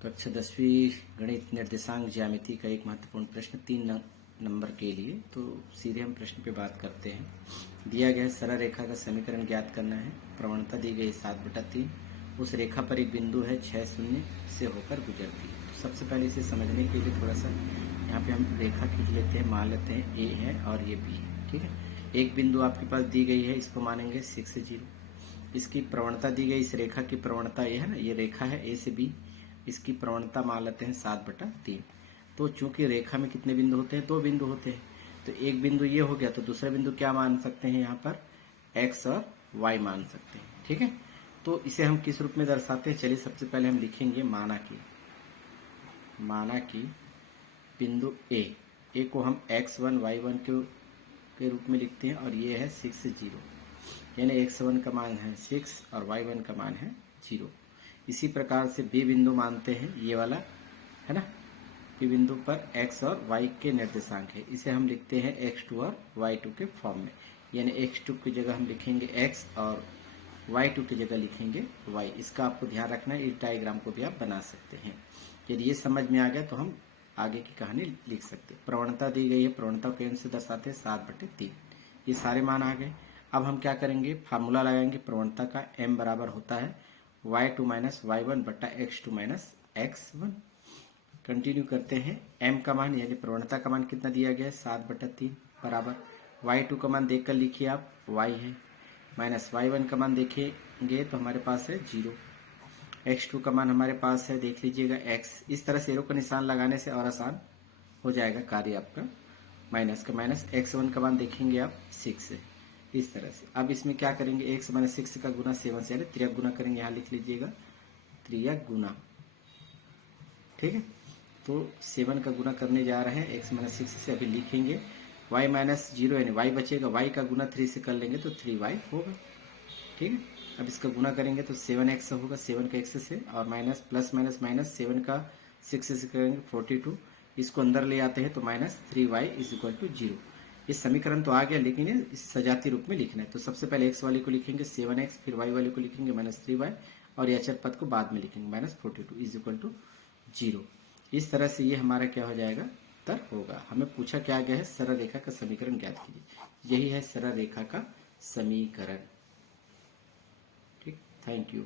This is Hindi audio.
कक्षा 10वीं गणित निर्देशांक ज्यामिति का एक महत्वपूर्ण प्रश्न 3 नंबर के लिए। तो सीधे हम प्रश्न पे बात करते हैं। दिया गया सरल रेखा का समीकरण ज्ञात करना है। प्रवणता दी गई 7/3। उस रेखा पर एक बिंदु है 6 शून्य से होकर गुजरती है। तो सबसे पहले इसे समझने के लिए थोड़ा सा यहाँ पे हम रेखा खींच लेते हैं। मान लेते हैं ए है और ये बी है। ठीक है, एक बिंदु आपके पास दी गई है, इसको मानेंगे 6 से 0। इसकी प्रवणता दी गई, इस रेखा की प्रवणता ये है ना, ये रेखा है ए से बी, इसकी प्रवणता मान लेते हैं 7/3। तो चूंकि रेखा में कितने बिंदु होते हैं, 2 बिंदु होते हैं, तो एक बिंदु ये हो गया, तो दूसरा बिंदु क्या मान सकते हैं, यहाँ पर x और y मान सकते हैं। ठीक है, तो इसे हम किस रूप में दर्शाते हैं, चलिए सबसे पहले हम लिखेंगे माना कि बिंदु ए को हम x1 y1 के रूप में लिखते हैं, और ये है 6 से 0, यानी x1 का मान है 6 और y1 का मान है 0। इसी प्रकार से बी बिंदु मानते हैं, ये वाला है ना, बी बिंदु पर x और y के निर्देशांक है, इसे हम लिखते हैं x2 और y2 के फॉर्म में, यानी x2 की जगह हम लिखेंगे x और y2 की जगह लिखेंगे y। इसका आपको ध्यान रखना है, इस डायग्राम को भी आप बना सकते हैं। यदि ये समझ में आ गया तो हम आगे की कहानी लिख सकते हैं। प्रवणता दी गई है, प्रवणता को से दर्शाते हैं 7/3। ये सारे मान आ गए। अब हम क्या करेंगे, फार्मूला लगाएंगे। प्रवणता का m बराबर होता है y2 माइनस y1 बटा x2 माइनस x1। कंटिन्यू करते हैं। m का मान यानी प्रवणता का मान कितना दिया गया है, 7/3 बराबर y2 का मान देखकर लिखिए आप, y है, माइनस y1 का मान देखेंगे तो हमारे पास है 0, x2 का मान हमारे पास है, देख लीजिएगा x। इस तरह से एरो का निशान लगाने से और आसान हो जाएगा कार्य आपका। माइनस का माइनस x1 का मान देखेंगे आप 6 है, इस तरह से। अब इसमें क्या करेंगे, x माइनस 6 का गुना 7 से, यानी त्रियक गुना करेंगे, यहाँ लिख लीजिएगा त्रियक गुना। ठीक है, तो 7 का गुना करने जा रहे हैं, x माइनस 6 से अभी लिखेंगे, y माइनस 0 यानी y बचेगा, y का गुना 3 से कर लेंगे तो 3y होगा। ठीक है, अब इसका गुना करेंगे तो 7x होगा, 7 का x से, और माइनस प्लस माइनस माइनस 7 का 6 से करेंगे 42, इसको अंदर ले आते हैं तो minus 3y is equal to 0। ये समीकरण तो आ गया, लेकिन ये सजाती रूप में लिखना है। तो सबसे पहले x वाले को लिखेंगे 7x, फिर y वाले को लिखेंगे माइनस 3y, और ये अचर पद को बाद में लिखेंगे माइनस 42 इज इक्वल टू 0। इस तरह से ये हमारा क्या हो जाएगा, उत्तर होगा। हमें पूछा क्या गया है, सरल रेखा का समीकरण ज्ञात कीजिए। यही है सरल रेखा का समीकरण। ठीक, थैंक यू।